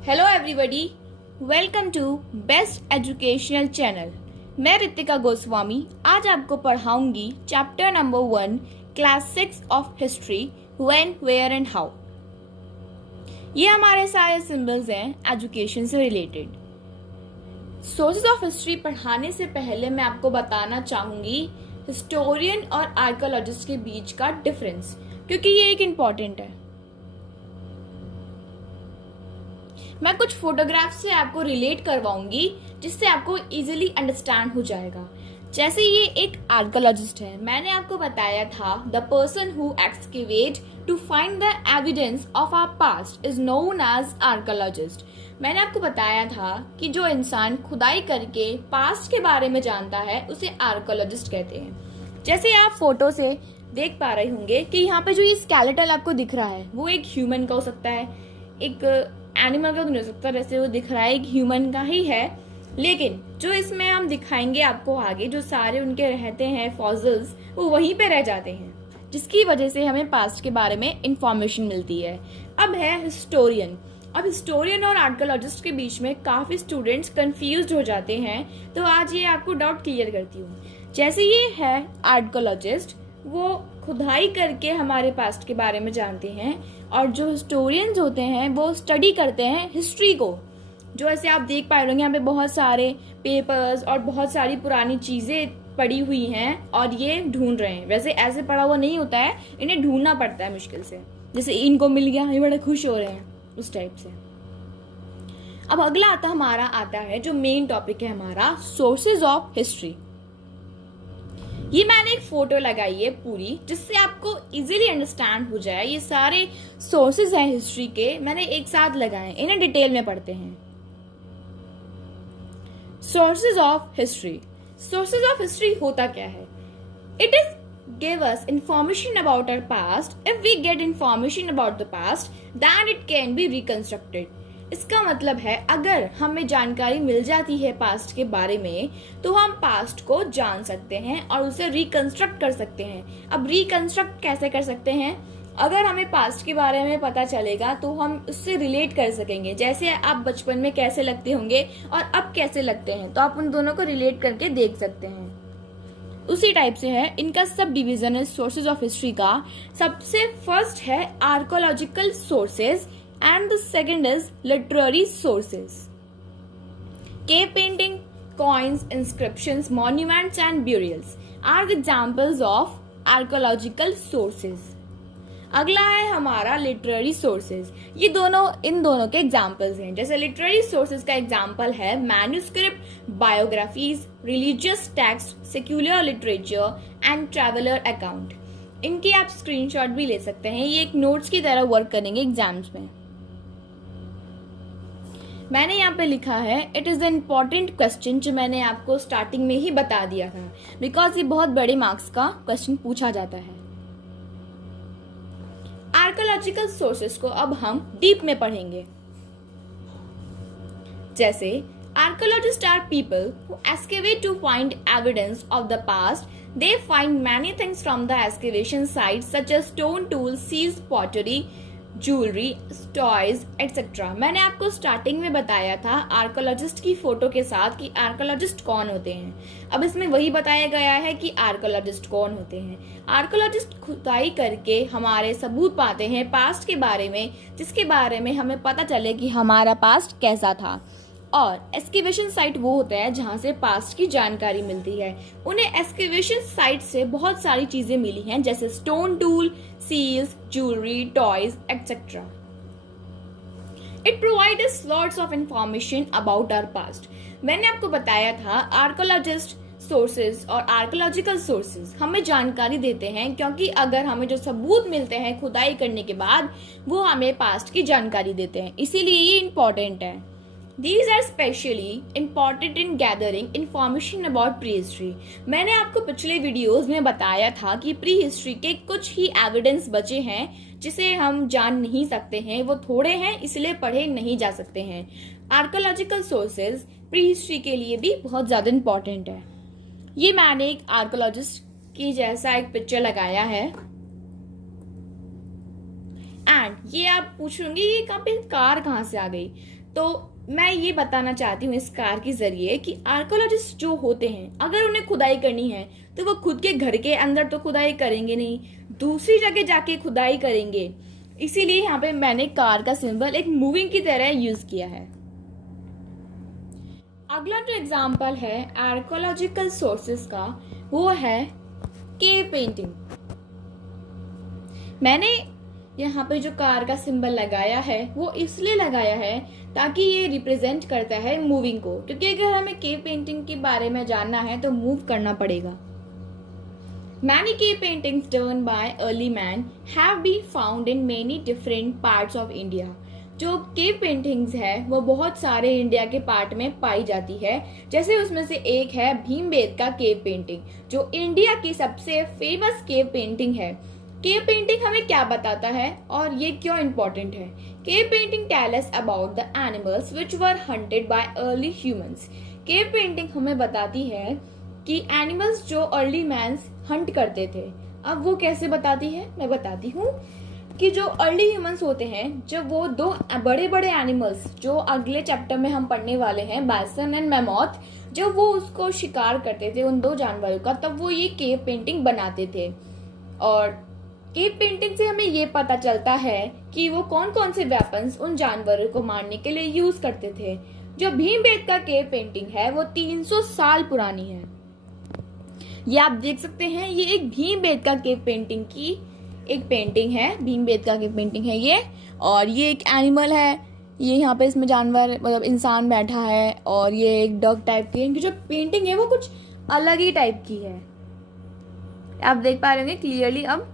Hello everybody, welcome to best educational channel. मैं रितिका गोस्वामी आज आपको पढ़ाऊंगी chapter number 1 class 6 of history, when, where and how. ये हमारे सारे सिंबल्स हैं एजुकेशन से रिलेटेड। सोर्सेज ऑफ हिस्ट्री पढ़ाने से पहले मैं आपको बताना चाहूंगी हिस्टोरियन और आर्कियोलॉजिस्ट के बीच का डिफरेंस, क्योंकि ये एक इम्पॉर्टेंट है। मैं कुछ फोटोग्राफ से आपको रिलेट करवाऊंगी जिससे आपको इजीली अंडरस्टैंड हो जाएगा। जैसे ये एक आर्कियोलॉजिस्ट है, मैंने आपको बताया था the person who excavate to find the evidence of our past is known as archaeologist. मैंने आपको बताया था कि जो इंसान खुदाई करके पास्ट के बारे में जानता है उसे आर्कियोलॉजिस्ट कहते हैं। जैसे आप फोटो से देख पा रहे होंगे कि यहाँ पे जो ये स्केलेटल आपको दिख रहा है वो एक ह्यूमन का हो सकता है, एक एनिमल का तो नहीं हो सकता, वैसे वो दिख रहा है एक ह्यूमन का ही है। लेकिन जो इसमें हम दिखाएंगे आपको आगे, जो सारे उनके रहते हैं फॉसिल्स, वो वहीं पे रह जाते हैं, जिसकी वजह से हमें पास्ट के बारे में इंफॉर्मेशन मिलती है। अब है हिस्टोरियन। अब हिस्टोरियन और आर्कियोलॉजिस्ट के बीच में काफी स्टूडेंट्स कंफ्यूज हो जाते हैं, तो आज ये आपको डाउट क्लियर करती हूँ। जैसे ये है आर्कियोलॉजिस्ट, वो खुदाई करके हमारे पास्ट के बारे में जानते हैं, और जो हिस्टोरियंस होते हैं वो स्टडी करते हैं हिस्ट्री को। जो ऐसे आप देख पा रहे होंगे यहाँ पे बहुत सारे पेपर्स और बहुत सारी पुरानी चीजें पड़ी हुई हैं और ये ढूंढ रहे हैं। वैसे ऐसे पड़ा हुआ नहीं होता है, इन्हें ढूंढना पड़ता है मुश्किल से। जैसे इनको मिल गया, ये बड़े खुश हो रहे हैं, उस टाइप से। अब अगला हमारा आता है जो मेन टॉपिक है हमारा, सोर्सेज ऑफ हिस्ट्री। ये मैंने एक फोटो लगाई है पूरी, जिससे आपको इजीली अंडरस्टैंड हो जाए। ये सारे सोर्सेज हैं हिस्ट्री के, मैंने एक साथ लगाए, इन्हें डिटेल में पढ़ते हैं। Sources of history. Sources of history होता क्या है? It is give us information about our past. If we get information about the past, then it can be reconstructed. इसका मतलब है अगर हमें जानकारी मिल जाती है पास्ट के बारे में तो हम पास्ट को जान सकते हैं और उसे रिकंस्ट्रक्ट कर सकते हैं। अब रिकंस्ट्रक्ट कैसे कर सकते हैं? अगर हमें पास्ट के बारे में पता चलेगा तो हम उससे रिलेट कर सकेंगे। जैसे आप बचपन में कैसे लगते होंगे और अब कैसे लगते हैं, तो आप उन दोनों को रिलेट करके देख सकते हैं। उसी टाइप से है इनका सब डिवीजन है सोर्सेज ऑफ हिस्ट्री का। सबसे फर्स्ट है archaeological sources and the second is literary sources. Cave painting, coins, inscriptions, monuments and burials are the examples of archaeological sources. अगला है हमारा लिटरेरी सोर्सेज। ये इन दोनों के एग्जाम्पल्स हैं। जैसे लिटरेरी सोर्सेज का एग्जाम्पल है manuscript, biographies, religious text, secular literature and traveller account. इनकी आप स्क्रीनशॉट भी ले सकते हैं, ये एक नोट्स की तरह वर्क करेंगे एग्जाम्स में। मैंने यहाँ पे लिखा है it is an important question, जो मैंने आपको स्टार्टिंग में ही बता दिया था, बिकॉज ये बहुत बड़े मार्क्स का क्वेश्चन पूछा जाता है। आर्कियोलॉजिकल सोर्सेस को अब हम डीप में पढ़ेंगे। जैसे archaeologist are people who excavate to find evidence of the past. They find many things from the excavation site such as stone tools, seals, pottery, jewellery, toys etcetera. मैंने आपको starting में बताया था आर्कियोलॉजिस्ट की photo के साथ कि archaeologist कौन होते हैं। अब इसमें वही बताया गया है कि आर्कियोलॉजिस्ट कौन होते हैं। आर्कियोलॉजिस्ट खुदाई करके हमारे सबूत पाते हैं पास्ट के बारे में, जिसके बारे में हमें पता चले कि हमारा पास्ट कैसा था। और एक्सकेवेशन साइट वो होता है जहां से पास्ट की जानकारी मिलती है। उन्हें एक्सकेवेशन साइट से बहुत सारी चीजें मिली हैं, जैसे stone tool, seals, jewellery, toys etcetera. It provides lots of information about our past. मैंने आपको बताया था आर्कियोलॉजिस्ट सोर्सेज और आर्कियोलॉजिकल सोर्सेज हमें जानकारी देते हैं, क्योंकि अगर हमें जो सबूत मिलते हैं खुदाई करने के बाद, वो हमें पास्ट की जानकारी देते हैं, इसीलिए ये इंपॉर्टेंट है। These are specially important in gathering information about prehistory. मैंने आपको पिछले वीडियोस में बताया था कि प्री हिस्ट्री के कुछ ही एविडेंस बचे हैं जिसे हम जान नहीं सकते हैं, वो थोड़े हैं इसलिए पढ़े नहीं जा सकते हैं। आर्कियोलॉजिकल सोर्सेज प्री हिस्ट्री के लिए भी बहुत ज्यादा इंपॉर्टेंट है। ये मैंने एक आर्कियोलॉजिस्ट की जैसा एक पिक्चर लगाया है, एंड ये आप पूछोगे ये कार कहाँ से आ गई। तो मैं ये बताना चाहती हूँ इस कार के जरिए कि आर्कोलॉजिस्ट जो होते हैं, अगर उन्हें खुदाई करनी है तो वो खुद के घर के अंदर तो खुदाई करेंगे नहीं, दूसरी जगह जाके खुदाई करेंगे। इसीलिए यहाँ पे मैंने कार का सिंबल एक मूविंग की तरह यूज किया है। अगला जो एग्जाम्पल है आर्कोलॉजिकल सोर्सेस का, वो है केव पेंटिंग। मैंने यहाँ पे जो कार का सिंबल लगाया है वो इसलिए लगाया है ताकि ये रिप्रेजेंट करता है मूविंग को, क्योंकि अगर हमें केव पेंटिंग के बारे में जानना है तो मूव करना पड़ेगा। Many cave paintings done by early man have been found in many different parts of India. जो केव पेंटिंग्स है वो बहुत सारे इंडिया के पार्ट में पाई जाती है। जैसे उसमें से एक है भीमबेटका केव पेंटिंग, जो इंडिया की सबसे फेमस केव पेंटिंग है। केव पेंटिंग हमें क्या बताता है और ये क्यों इम्पोर्टेंट है? Cave painting tell us about the animals which were hunted by early humans. Cave painting हमें बताती है कि एनिमल्स जो अर्ली मैंस हंट करते थे। अब वो कैसे बताती है? मैं बताती हूँ कि जो अर्ली ह्यूमंस होते हैं, जब वो दो बड़े बड़े एनिमल्स जो अगले चैप्टर में हम पढ़ने वाले हैं, बाइसन एंड मैमोथ, जब वो उसको शिकार करते थे उन दो जानवरों का, तब वो ये केव पेंटिंग बनाते थे। और केव पेंटिंग से हमें ये पता चलता है कि वो कौन कौन से वेपन्स उन जानवरों को मारने के लिए यूज करते थे। जो भीमबेटका केव पेंटिंग है वो 300 साल पुरानी है। ये आप देख सकते हैं, ये एक भीमबेटका केव पेंटिंग की एक पेंटिंग है। भीमबेटका की पेंटिंग है ये, और ये एक एनिमल है। ये यहाँ पे इसमें जानवर मतलब इंसान बैठा है, और ये एक डॉग टाइप की। इनकी जो पेंटिंग है वो कुछ अलग ही टाइप की है, आप देख पा रहे होंगे क्लियरली अब।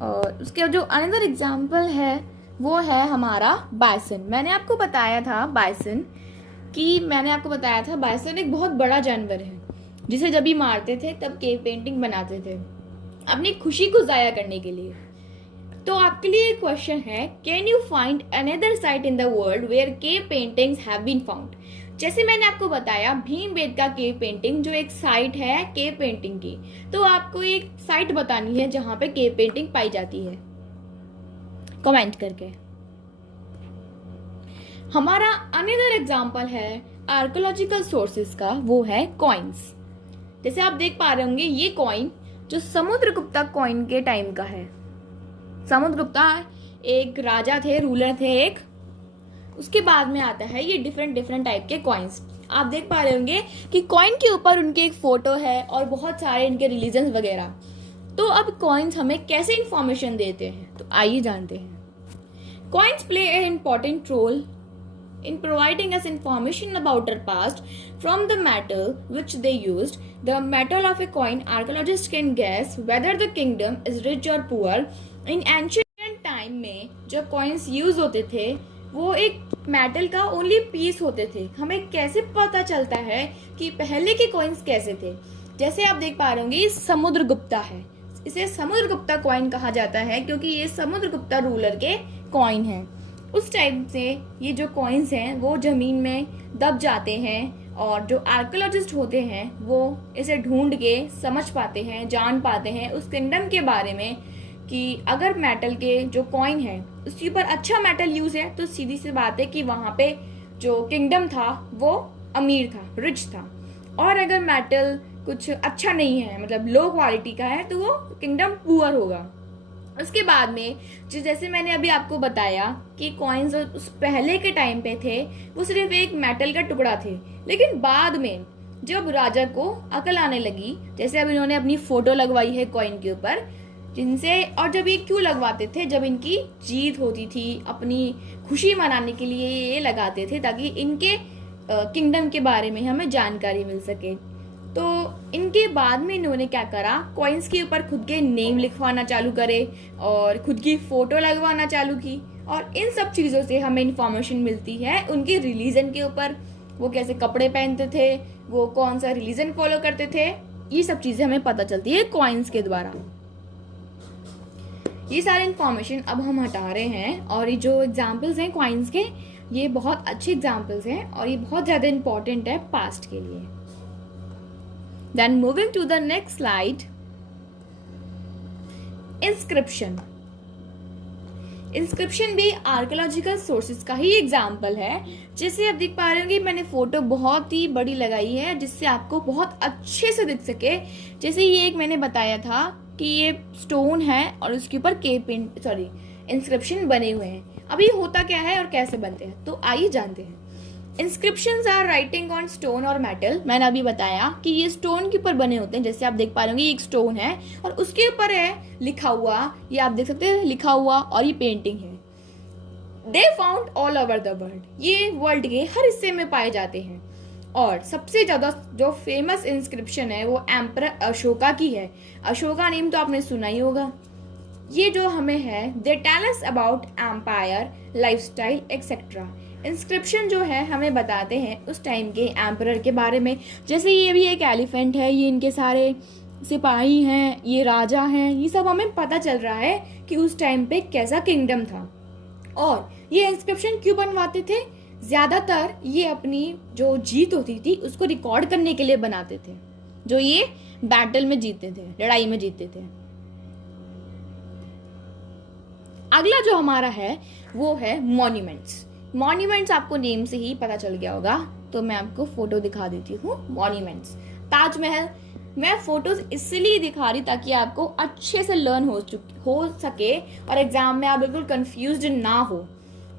और उसके जो अनदर एग्जाम्पल है वो है हमारा बाइसन। मैंने आपको बताया था बाइसन एक बहुत बड़ा जानवर है जिसे जब भी मारते थे तब केव पेंटिंग बनाते थे अपनी खुशी को जाया करने के लिए। तो आपके लिए एक क्वेश्चन है, can you find another site in the world where cave paintings have been found? जैसे मैंने आपको बताया भीमबेटका केव पेंटिंग जो एक साइट है केव पेंटिंग की, तो आपको एक साइट बतानी है जहां पे केव पेंटिंग पाई जाती है, कमेंट करके। हमारा अनदर एग्जांपल है आर्कोलॉजिकल सोर्सेज का, वो है कॉइन्स। जैसे आप देख पा रहे होंगे ये कॉइन जो समुद्रगुप्ता कॉइन के टाइम का है। समुद्रगुप्ता एक राजा थे, रूलर थे एक। उसके बाद में आता है ये डिफरेंट टाइप के कॉइन्स। आप देख पा रहे होंगे कि कॉइन के ऊपर उनके एक फोटो है और बहुत सारे इनके रिलीजन वगैरह। तो अब कॉइन्स हमें कैसे इंफॉर्मेशन देते हैं, तो आइए जानते हैं। Coins play a important role in providing us information about our past from the metal which they used. The metal of a coin, archaeologists can guess whether the kingdom is rich or poor. In ancient time में जो coins use होते थे वो एक metal का only piece होते थे। हमें कैसे पता चलता है कि पहले के coins कैसे थे? जैसे आप देख पा रहे होंगे ये समुद्रगुप्ता है, इसे समुद्रगुप्ता कॉइन कहा जाता है क्योंकि ये समुद्रगुप्ता रूलर के कॉइन हैं। उस टाइम से ये जो कॉइन्स हैं वो जमीन में दब जाते हैं, और जो आर्कियोलॉजिस्ट होते हैं वो इसे ढूंढ के समझ पाते हैं, जान पाते हैं उस किंगडम के बारे में कि अगर मेटल के जो कॉइन है उसके ऊपर अच्छा मेटल यूज है तो सीधी सी बात है कि वहाँ पे जो किंगडम था वो अमीर था, रिच था। और अगर मेटल कुछ अच्छा नहीं है, मतलब लो क्वालिटी का है, तो वो किंगडम पुअर होगा। उसके बाद में जो जैसे मैंने अभी आपको बताया कि कॉइन्स उस पहले के टाइम पे थे वो सिर्फ एक मेटल का टुकड़ा थे, लेकिन बाद में जब राजा को अकल आने लगी, जैसे अब इन्होंने अपनी फोटो लगवाई है कॉइन के ऊपर जिनसे, और जब ये क्यों लगवाते थे, जब इनकी जीत होती थी अपनी खुशी मनाने के लिए ये लगाते थे ताकि इनके किंगडम के बारे में हमें जानकारी मिल सके। तो इनके बाद में इन्होंने क्या करा, कॉइन्स के ऊपर खुद के नेम लिखवाना चालू करे और खुद की फोटो लगवाना चालू की, और इन सब चीज़ों से हमें इंफॉर्मेशन मिलती है उनके रिलीजन के ऊपर, वो कैसे कपड़े पहनते थे, वो कौन सा रिलीजन फॉलो करते थे, ये सब चीज़ें हमें पता चलती है कॉइन्स के द्वारा। ये सारे इंफॉर्मेशन अब हम हटा रहे हैं, और ये जो एग्जाम्पल्स हैं कॉइन्स के, ये बहुत अच्छे एग्जाम्पल्स हैं और ये बहुत ज़्यादा इंपॉर्टेंट है पास्ट के लिए। Then moving to the next slide, inscription. Inscription भी आर्कियोलॉजिकल सोर्सेज का ही एग्जाम्पल है। जैसे आप देख पा रहे होंगे मैंने फोटो बहुत ही बड़ी लगाई है जिससे आपको बहुत अच्छे से दिख सके। जैसे ये एक मैंने बताया था कि ये स्टोन है और उसके ऊपर इंस्क्रिप्शन बने हुए हैं। अब ये होता क्या है और कैसे बनते हैं, तो आइए जानते हैं। Inscriptions are writing on stone और मेटल। मैंने अभी बताया कि ये स्टोन के ऊपर बने होते हैं। जैसे आप देख पा रहे होंगे ये एक स्टोन है और उसके ऊपर है लिखा हुआ, ये आप देख सकते हैं लिखा हुआ, और ये पेंटिंग है। They found all over the world, ये वर्ल्ड के हर हिस्से में पाए जाते हैं। और सबसे ज्यादा जो फेमस इंस्क्रिप्शन है वो एम्परर अशोका की है। अशोका नेम तो आपने सुना ही होगा। ये जो हमें है, they tell us about empire, lifestyle etcetera. Inscription जो है हमें बताते हैं उस टाइम के एम्परर के बारे में। जैसे ये भी एक एलिफेंट है, ये इनके सारे सिपाही हैं, ये राजा हैं, ये सब हमें पता चल रहा है कि उस टाइम पे कैसा किंगडम था। और ये इंस्क्रिप्शन क्यों बनवाते थे? ज्यादातर ये अपनी जो जीत होती थी उसको रिकॉर्ड करने के लिए बनाते थे, जो ये बैटल में जीतते थे, लड़ाई में जीतते थे। अगला जो हमारा है वो है मॉन्यूमेंट्स। मॉन्यूमेंट्स आपको नेम से ही पता चल गया होगा, तो मैं आपको फोटो दिखा देती हूँ। मॉन्यूमेंट्स, ताजमहल। मैं फोटोज इसलिए दिखा रही ताकि आपको अच्छे से लर्न हो सके और एग्जाम में आप बिल्कुल कंफ्यूज्ड ना हो,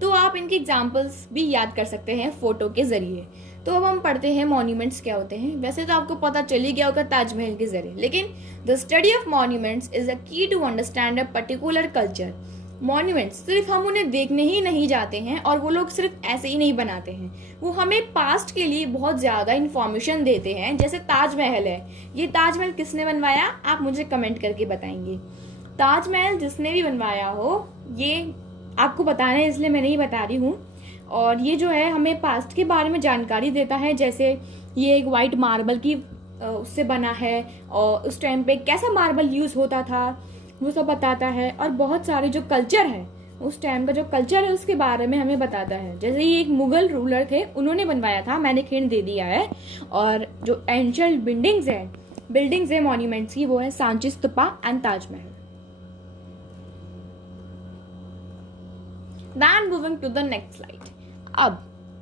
तो आप इनके एग्जाम्पल्स भी याद कर सकते हैं फोटो के जरिए। तो अब हम पढ़ते हैं मॉन्यूमेंट्स क्या होते हैं। वैसे तो आपको पता चल ही गया होगा ताजमहल के जरिए, लेकिन the study of monuments is a key to understand a particular culture. Monuments सिर्फ हम उन्हें देखने ही नहीं जाते हैं और वो लोग सिर्फ ऐसे ही नहीं बनाते हैं, वो हमें पास्ट के लिए बहुत ज्यादा इंफॉर्मेशन देते हैं। जैसे ताजमहल है, ये ताजमहल किसने बनवाया आप मुझे कमेंट करके बताएंगे। ताजमहल जिसने भी बनवाया हो ये आपको बताना है, इसलिए मैं नहीं बता रही हूँ। और ये जो है हमें पास्ट के बारे में जानकारी देता है। जैसे ये एक वाइट मार्बल की उससे बना है और उस टाइम पे कैसा मार्बल यूज होता था वो सब बताता है। और बहुत सारे जो कल्चर है, उस टाइम का जो कल्चर है उसके बारे में हमें बताता है। जैसे ये एक मुगल रूलर थे, उन्होंने बनवाया था, मैंने हिंट दे दिया है। और जो एंशिएंट बिल्डिंग्स है मॉन्यूमेंट्स की, वो है Sanchi stupa and Taj Mahal. Then moving to the next slide. अब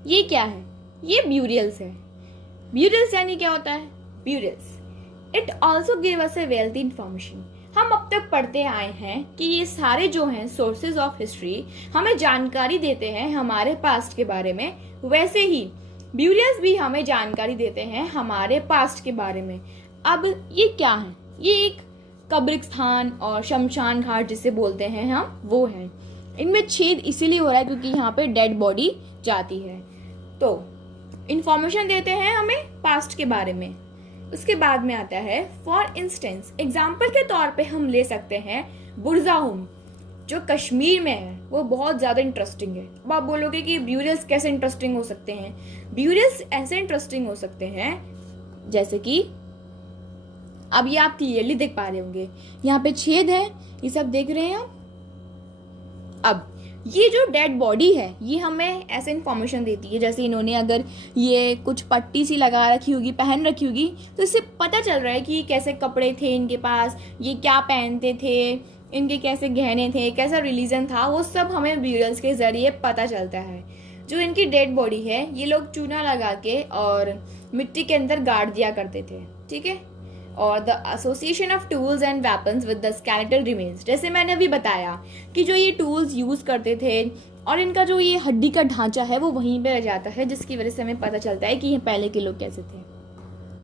ये क्या है? ये ब्यूरियल्स है। ब्यूरियल्स यानी क्या होता है? Burials it also give us A wealth information. हम अब तक पढ़ते आए हैं कि ये सारे जो हैं सोर्सेज ऑफ हिस्ट्री हमें जानकारी देते हैं हमारे पास्ट के बारे में, वैसे ही ब्यूरियल्स भी हमें जानकारी देते हैं हमारे पास्ट के बारे में। अब ये क्या है? ये एक कब्रिस्तान और शमशान घाट जिसे बोलते हैं हम, वो है। इनमें छेद इसीलिए हो रहा है क्योंकि यहाँ पे डेड बॉडी जाती है। तो इंफॉर्मेशन देते हैं हमें पास्ट के बारे में। उसके बाद में आता है फॉर इंस्टेंस, एग्जाम्पल के तौर पे हम ले सकते हैं बुरजाहुम जो कश्मीर में है, वो बहुत ज्यादा इंटरेस्टिंग है। अब आप बोलोगे कि ब्यूरियल्स कैसे इंटरेस्टिंग हो सकते हैं? ब्यूरियल्स ऐसे इंटरेस्टिंग हो सकते हैं जैसे कि अब ये आप क्लियरली देख पा रहे होंगे, यहाँ पे छेद है, ये सब देख रहे हैं आप। अब ये जो डेड बॉडी है ये हमें ऐसे इन्फॉर्मेशन देती है, जैसे इन्होंने अगर ये कुछ पट्टी सी लगा रखी होगी, पहन रखी होगी, तो इससे पता चल रहा है कि कैसे कपड़े थे इनके पास, ये क्या पहनते थे, इनके कैसे गहने थे, कैसा रिलीजन था, वो सब हमें ब्यूरियल्स के जरिए पता चलता है। जो इनकी डेड बॉडी है ये लोग चूना लगा के और मिट्टी के अंदर गाड़ दिया करते थे, ठीक है। और the association of tools and weapons with the skeletal remains, जैसे मैंने अभी बताया कि जो ये टूल्स यूज करते थे और इनका जो ये हड्डी का ढांचा है वो वहीं पे रह जाता है, जिसकी वजह से हमें पता चलता है कि ये पहले के लोग कैसे थे।